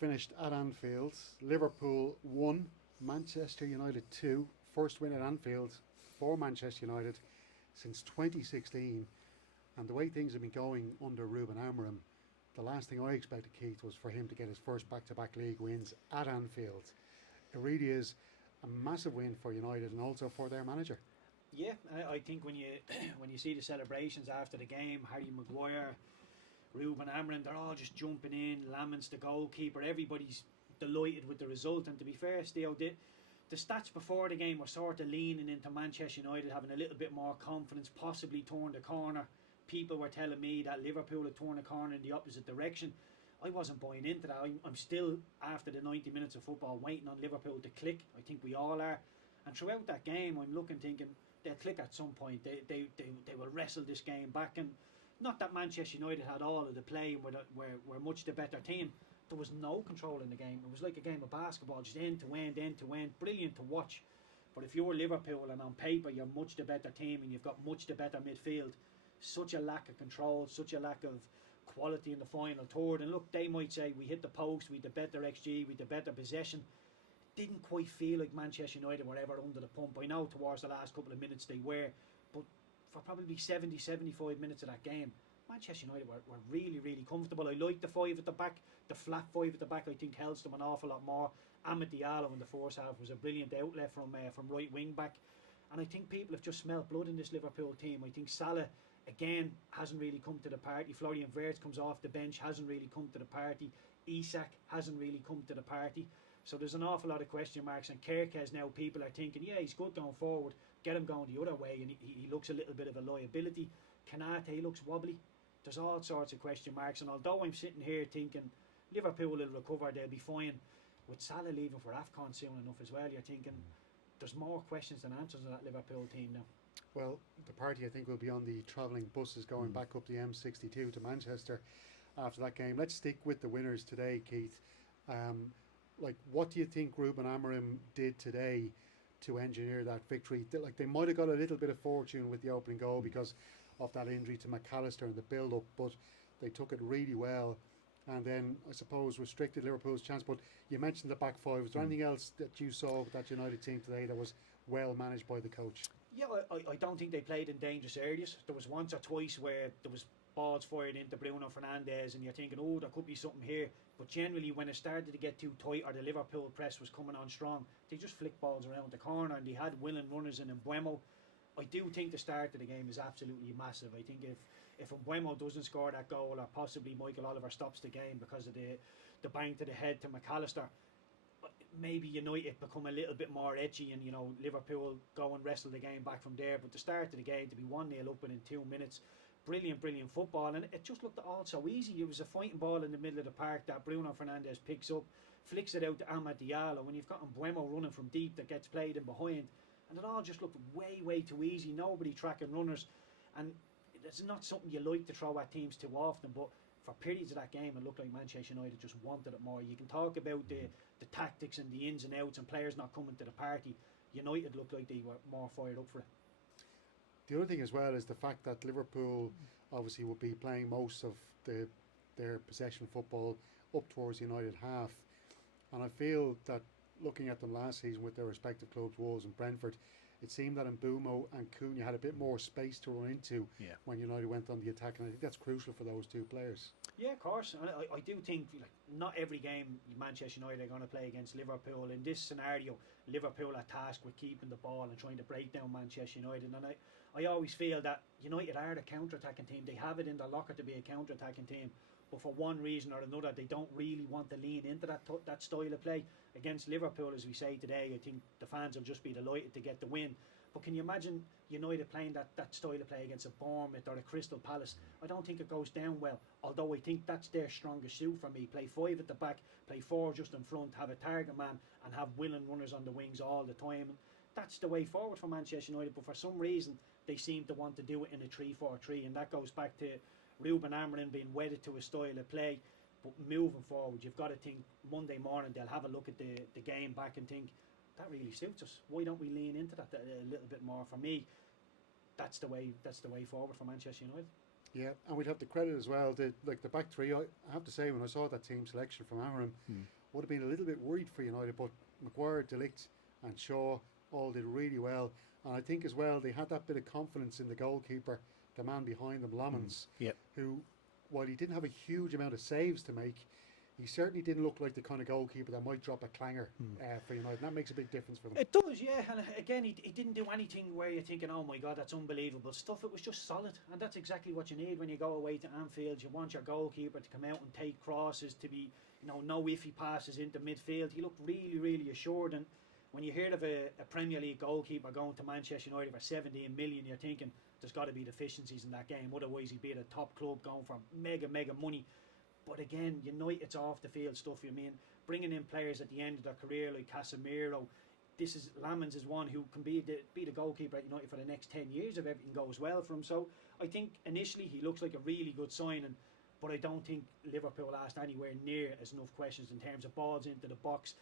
finished at Anfield. Liverpool 1, Manchester United 2. First win at Anfield for Manchester United since 2016. And the way things have been going under Ruben Amorim, the last thing I expected, Keith, was for him to get his first back-to-back league wins at Anfield. It really is a massive win for United and also for their manager. Yeah, I think when you when you see the celebrations after the game, Harry Maguire, Ruben Amorim, they're all just jumping in. Lamens, the goalkeeper, everybody's delighted with the result. And to be fair, Steve, the stats before the game were sort of leaning into Manchester United having a little bit more confidence, possibly turn the corner. People were telling me that Liverpool had turned a corner in the opposite direction. I wasn't buying into that. I'm still, after the 90 minutes of football, waiting on Liverpool to click. I think we all are. And throughout that game, I'm looking, thinking, they'll click at some point. They will wrestle this game back. And not that Manchester United had all of the play and were much the better team. There was no control in the game. It was like a game of basketball, just end to end. Brilliant to watch. But if you're Liverpool and on paper you're much the better team and you've got much the better midfield, such a lack of control, such a lack of quality in the final third. And look, they might say we hit the post, we had the better XG, we had the better possession. Didn't quite feel like Manchester United were ever under the pump. I know towards the last couple of minutes they were, but for probably 70-75 minutes of that game, Manchester United were really, really comfortable. I liked the five at the back, the flat five at the back. I think helps them an awful lot more. Amad Diallo in the first half was a brilliant outlet from right wing back. And I think people have just smelt blood in this Liverpool team. I think Salah, again, hasn't really come to the party. Florian Wirtz comes off the bench, hasn't really come to the party. Isak hasn't really come to the party. So there's an awful lot of question marks. And Kerkez now, people are thinking, yeah, he's good going forward. Get him going the other way. And he looks a little bit of a liability. Kanate looks wobbly. There's all sorts of question marks. And although I'm sitting here thinking Liverpool will recover, they'll be fine. With Salah leaving for AFCON soon enough as well, you're thinking there's more questions than answers in that Liverpool team now. Well, the party, I think, will be on the travelling buses going back up the M62 to Manchester after that game. Let's stick with the winners today, Keith. What do you think Ruben Amorim did today to engineer that victory? They might have got a little bit of fortune with the opening goal because of that injury to McAllister and the build-up, but they took it really well and then, I suppose, restricted Liverpool's chance. But you mentioned the back five. Was there anything else that you saw with that United team today that was well managed by the coach? Yeah, I don't think they played in dangerous areas. There was once or twice where there was balls fired into Bruno Fernandes and you're thinking, oh, there could be something here. But generally, when it started to get too tight or the Liverpool press was coming on strong, they just flicked balls around the corner and they had willing runners in Mbeumo. I do think the start of the game is absolutely massive. I think if Mbeumo doesn't score that goal or possibly Michael Oliver stops the game because of the bang to the head to McAllister, maybe United become a little bit more edgy and, Liverpool go and wrestle the game back from there. But the start of the game to be 1-0 up within 2 minutes, brilliant football, and it just looked all so easy. It was a fighting ball in the middle of the park that Bruno Fernandes picks up, flicks it out to Amad Diallo, when you've got Mbeumo running from deep that gets played in behind, and it all just looked way too easy. Nobody tracking runners, and it's not something you like to throw at teams too often, but for periods of that game it looked like Manchester United just wanted it more. You can talk about the tactics and the ins and outs and players not coming to the party. United looked like they were more fired up for it. The other thing as well is the fact that Liverpool obviously will be playing most of their possession football up towards the United half, and I feel that looking at them last season with their respective clubs, Wolves and Brentford, it seemed that Mbeumo and Cunha had a bit more space to run into when United went on the attack, and I think that's crucial for those two players. Yeah, of course. And I do think not every game Manchester United are going to play against Liverpool. In this scenario, Liverpool are tasked with keeping the ball and trying to break down Manchester United. And I always feel that United are the counter-attacking team. They have it in their locker to be a counter-attacking team. But for one reason or another, they don't really want to lean into that style of play. Against Liverpool, as we say today, I think the fans will just be delighted to get the win. But can you imagine United playing that style of play against a Bournemouth or a Crystal Palace? I don't think it goes down well, although I think that's their strongest suit for me. Play five at the back, play four just in front, have a target man and have willing runners on the wings all the time. And that's the way forward for Manchester United, but for some reason they seem to want to do it in a 3-4-3, and that goes back to Ruben Amorim being wedded to a style of play. But moving forward, you've got to think Monday morning they'll have a look at the game back and think, that really suits us. Why don't we lean into that a little bit more? For me, that's the way forward for Manchester United. Yeah, and we'd have the credit as well. The back three, I have to say, when I saw that team selection from Amorim, would have been a little bit worried for United, but Maguire, De Ligt and Shaw all did really well. And I think as well, they had that bit of confidence in the goalkeeper, the man behind them, Lamans, who, while he didn't have a huge amount of saves to make, he certainly didn't look like the kind of goalkeeper that might drop a clanger for United. And that makes a big difference for them. It does, yeah. And again, he didn't do anything where you're thinking, oh my God, that's unbelievable stuff. It was just solid. And that's exactly what you need when you go away to Anfield. You want your goalkeeper to come out and take crosses, to be, no iffy passes into midfield. He looked really, really assured. And when you hear of a Premier League goalkeeper going to Manchester United for 17 million, you're thinking there's got to be deficiencies in that game. Otherwise, he'd be at a top club going for mega money. But again, United's off the field stuff. You mean bringing in players at the end of their career like Casemiro. Lamans is one who can be the goalkeeper at United for the next 10 years if everything goes well for him. So I think initially he looks like a really good signing, but I don't think Liverpool asked anywhere near as enough questions in terms of balls into the box.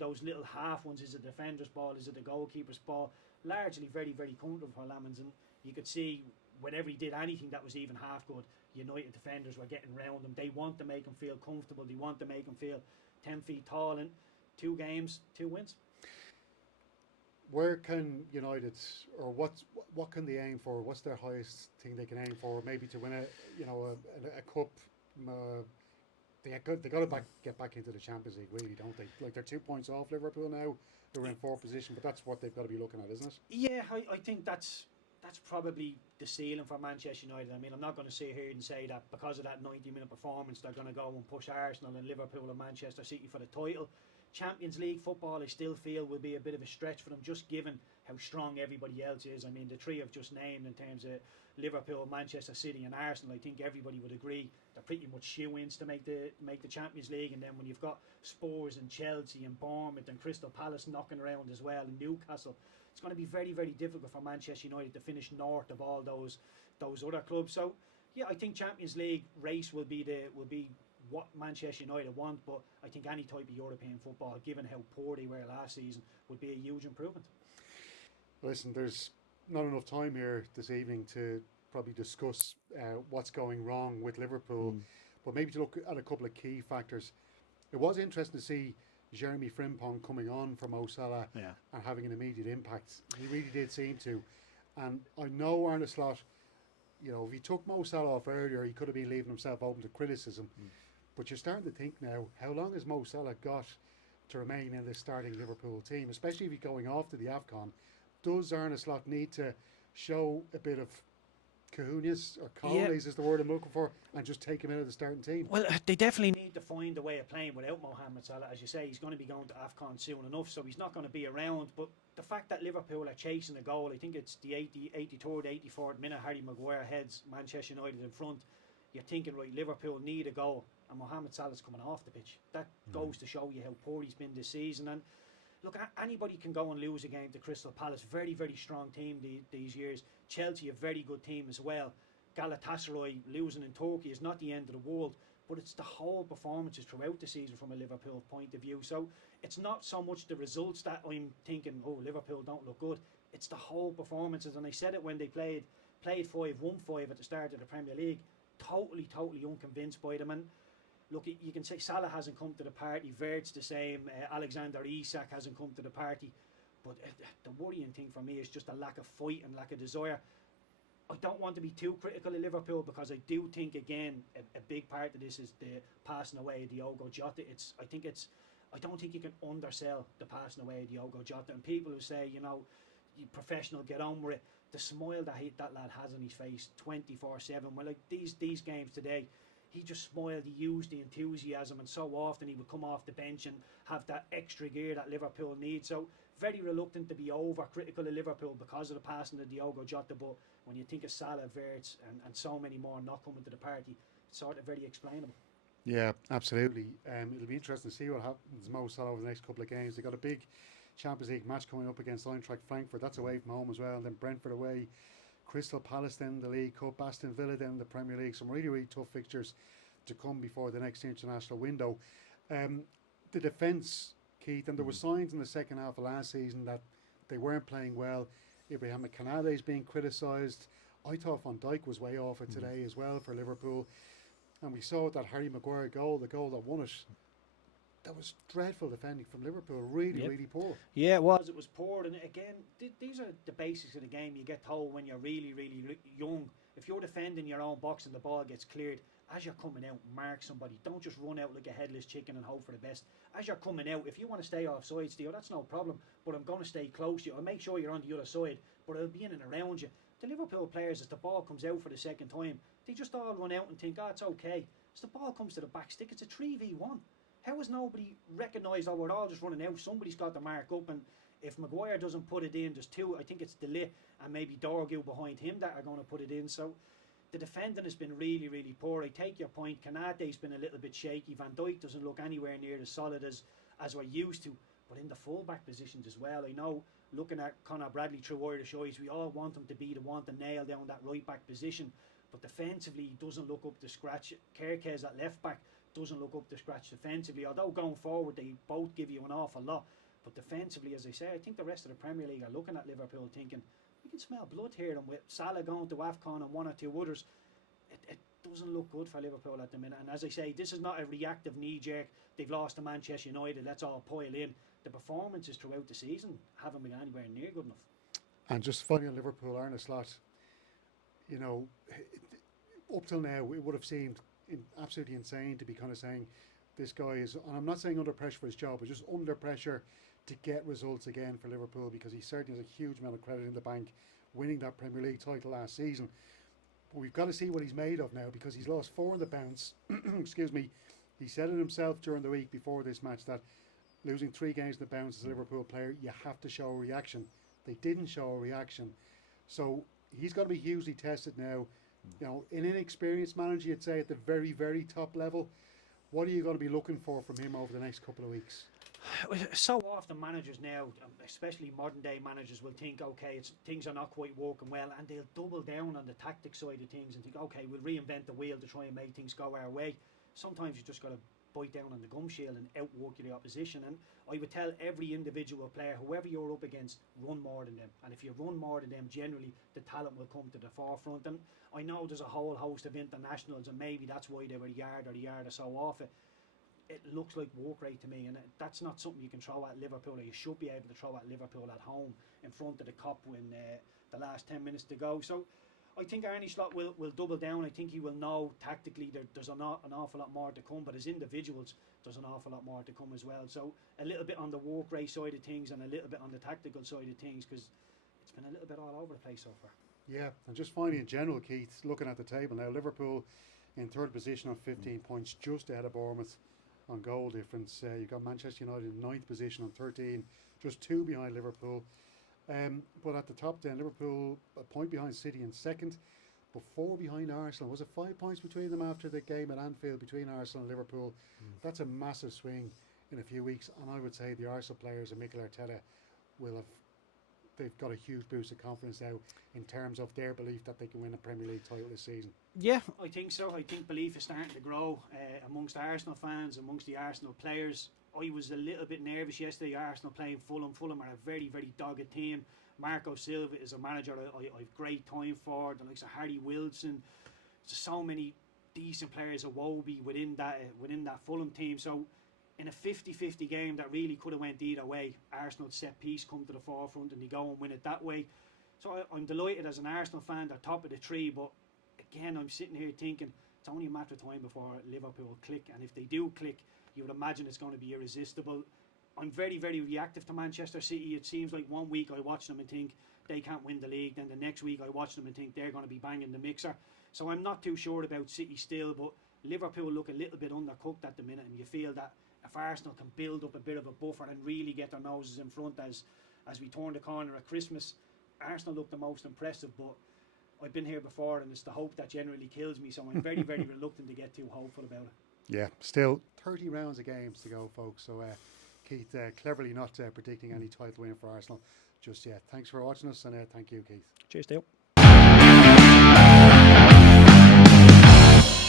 Those little half ones, is it the defender's ball, is it the goalkeeper's ball? Largely very, very comfortable for Lamans, and you could see whenever he did anything that was even half good, United defenders were getting round him. They want to make him feel comfortable. They want to make him feel 10 feet tall. And 2 games, 2 wins. Where can United, or what can they aim for? What's their highest thing they can aim for? Maybe to win a cup. They got to get back into the Champions League, really, don't they? Like, they're 2 points off Liverpool now. They're in 4th position, but that's what they've got to be looking at, isn't it? Yeah, I think that's probably the ceiling for Manchester United. I mean, I'm not going to sit here and say that because of that 90-minute performance they're going to go and push Arsenal and Liverpool and Manchester City for the title. Champions League football, I still feel, will be a bit of a stretch for them, just given how strong everybody else is. I mean, the 3 I've just named in terms of Liverpool, Manchester City and Arsenal, I think everybody would agree they're pretty much shoe-ins to make the Champions League. And then when you've got Spurs and Chelsea and Bournemouth and Crystal Palace knocking around as well, and Newcastle, it's going to be very, very difficult for Manchester United to finish north of all those other clubs. So yeah, I think Champions League race will be what Manchester United want, but I think any type of European football, given how poor they were last season, would be a huge improvement. Listen, there's not enough time here this evening to probably discuss what's going wrong with Liverpool, but maybe to look at a couple of key factors. It was interesting to see Jeremy Frimpong coming on for Mo Salah and having an immediate impact. He really did seem to. And I know Arne Slot, if he took Mo Salah off earlier, he could have been leaving himself open to criticism. But you're starting to think now, how long has Mo Salah got to remain in this starting Liverpool team, especially if he's going off to the AFCON? Does Arne Slot need to show a bit of cojones or colonies is the word I'm looking for, and just take him out of the starting team? Well, they definitely need to find a way of playing without Mohamed Salah. As you say, he's going to be going to AFCON soon enough, so he's not going to be around. But the fact that Liverpool are chasing a goal, I think it's the 83rd, 84th minute, Harry Maguire heads Manchester United in front. You're thinking, right, Liverpool need a goal, and Mohamed Salah's coming off the pitch. That goes to show you how poor he's been this season. And look, anybody can go and lose a game to Crystal Palace. Very, very strong team these years. Chelsea, a very good team as well. Galatasaray losing in Turkey is not the end of the world, but it's the whole performances throughout the season from a Liverpool point of view. So it's not so much the results that I'm thinking, oh, Liverpool don't look good. It's the whole performances. And I said it when they played 5, won 5 at the start of the Premier League. Totally unconvinced by them. And look, you can say Salah hasn't come to the party, Vert's the same, Alexander Isak hasn't come to the party, but the worrying thing for me is just a lack of fight and lack of desire. I don't want to be too critical of Liverpool, because I do think, again, a big part of this is the passing away of Diogo Jota. I don't think you can undersell the passing away of Diogo Jota. And people who say, you professional, get on with it, the smile that lad has on his face 24/7. Well, like these games today, he just smiled, he used the enthusiasm, and so often he would come off the bench and have that extra gear that Liverpool needs. So very reluctant to be over-critical of Liverpool because of the passing of Diogo Jota, but when you think of Salah, Verts and so many more not coming to the party, it's sort of very explainable. Yeah, absolutely. It'll be interesting to see what happens Mo Salah over the next couple of games. They've got a big Champions League match coming up against Eintracht Frankfurt. That's away from home as well. And then Brentford away, Crystal Palace then the League Cup, Aston Villa then the Premier League. Some really, really tough fixtures to come before the next international window. The defence, Keith, and there were signs in the second half of last season that they weren't playing well. Ibrahim Kanate is being criticised. I thought Van Dijk was way off it today as well for Liverpool. And we saw that Harry Maguire goal, the goal that won it. That was dreadful defending from Liverpool. Really, really poor. Yeah, it was. It was poor. And again, these are the basics of the game you get told when you're really, really young. If you're defending your own box and the ball gets cleared, as you're coming out, mark somebody. Don't just run out like a headless chicken and hope for the best. As you're coming out, if you want to stay offside, Steve, that's no problem. But I'm going to stay close to you. I'll make sure you're on the other side, but I'll be in and around you. The Liverpool players, as the ball comes out for the second time, they just all run out and think, it's okay. As the ball comes to the back stick, it's a 3v1. How has nobody recognised, we're all just running out? Somebody's got the mark up, and if Maguire doesn't put it in, there's two, I think it's Delay and maybe Dorgu behind him that are going to put it in. So the defending has been really, really poor. I take your point. Kanate's been a little bit shaky. Van Dijk doesn't look anywhere near as solid as we're used to. But in the full-back positions as well, I know, looking at Conor Bradley through Irish eyes, we all want him to be the one to nail down that right-back position. But defensively, he doesn't look up to scratch. Kerkez at left-back doesn't look up to scratch defensively. Although going forward, they both give you an awful lot. But defensively, as I say, I think the rest of the Premier League are looking at Liverpool thinking, we can smell blood here. And with Salah going to AFCON and one or two others, it doesn't look good for Liverpool at the minute. And as I say, this is not a reactive knee-jerk. They've lost to Manchester United. Let's all pile in. The performances throughout the season haven't been anywhere near good enough. And just finally on Liverpool, Arne Slot, you know, up till now, it would have seemed absolutely insane to be kind of saying this guy is, and I'm not saying under pressure for his job, but just under pressure to get results again for Liverpool, because he certainly has a huge amount of credit in the bank, winning that Premier League title last season. But we've got to see what he's made of now, because he's lost 4 in the bounce. Excuse me. He said it himself during the week before this match that losing 3 games in the bounce as a Liverpool player, you have to show a reaction. They didn't show a reaction. So he's got to be hugely tested now. You know, an inexperienced manager, you'd say, at the very, very top level. What are you going to be looking for from him over the next couple of weeks? So often managers now, especially modern day managers, will think, okay, things are not quite working well, and they'll double down on the tactic side of things and think, okay, we'll reinvent the wheel to try and make things go our way. Sometimes you just got to bite down on the gum shield and outwork the opposition. And I would tell every individual player, whoever you're up against, run more than them. And if you run more than them, generally the talent will come to the forefront. And I know there's a whole host of internationals, and maybe that's why they were yard or so off it. It looks like work rate to me, and that's not something you can throw at Liverpool, or you should be able to throw at Liverpool at home in front of the Kop when the last 10 minutes to go. So I think Arne Slot will double down. I think he will know tactically there's an awful lot more to come, but as individuals there's an awful lot more to come as well. So a little bit on the work rate side of things and a little bit on the tactical side of things, because it's been a little bit all over the place so far. Yeah, and just finally in general, Keith, looking at the table now, Liverpool in 3rd position on 15 points, just ahead of Bournemouth on goal difference. You've got Manchester United in 9th position on 13, just 2 behind Liverpool. But at the top then, Liverpool a point behind City in 2nd, but 4 behind Arsenal. Was it 5 points between them after the game at Anfield between Arsenal and Liverpool? That's a massive swing in a few weeks, and I would say the Arsenal players and Mikel Arteta they've got a huge boost of confidence now in terms of their belief that they can win a Premier League title this season. Yeah, I think so. I think belief is starting to grow amongst Arsenal fans, amongst the Arsenal players. I was a little bit nervous yesterday, Arsenal playing Fulham. Fulham are a very, very dogged team. Marco Silva is a manager I've great time for. The likes of Harry Wilson. There's so many decent players, of Wobie within that Fulham team. So in a 50-50 game that really could have went either way, Arsenal set piece come to the forefront and they go and win it that way. So I'm delighted as an Arsenal fan, they're top of the tree, but again, I'm sitting here thinking it's only a matter of time before Liverpool click, and if they do click, you would imagine it's going to be irresistible. I'm very, very reactive to Manchester City. It seems like one week I watch them and think they can't win the league, then the next week I watch them and think they're going to be banging the mixer. So I'm not too sure about City still, but Liverpool look a little bit undercooked at the minute, and you feel that if Arsenal can build up a bit of a buffer and really get their noses in front as we turn the corner at Christmas, Arsenal look the most impressive. But I've been here before, and it's the hope that generally kills me, so I'm very, very reluctant to get too hopeful about it. Yeah, still 30 rounds of games to go, folks. So Keith, cleverly not predicting any title win for Arsenal just yet. Thanks for watching us, and thank you, Keith. Cheers, Dale.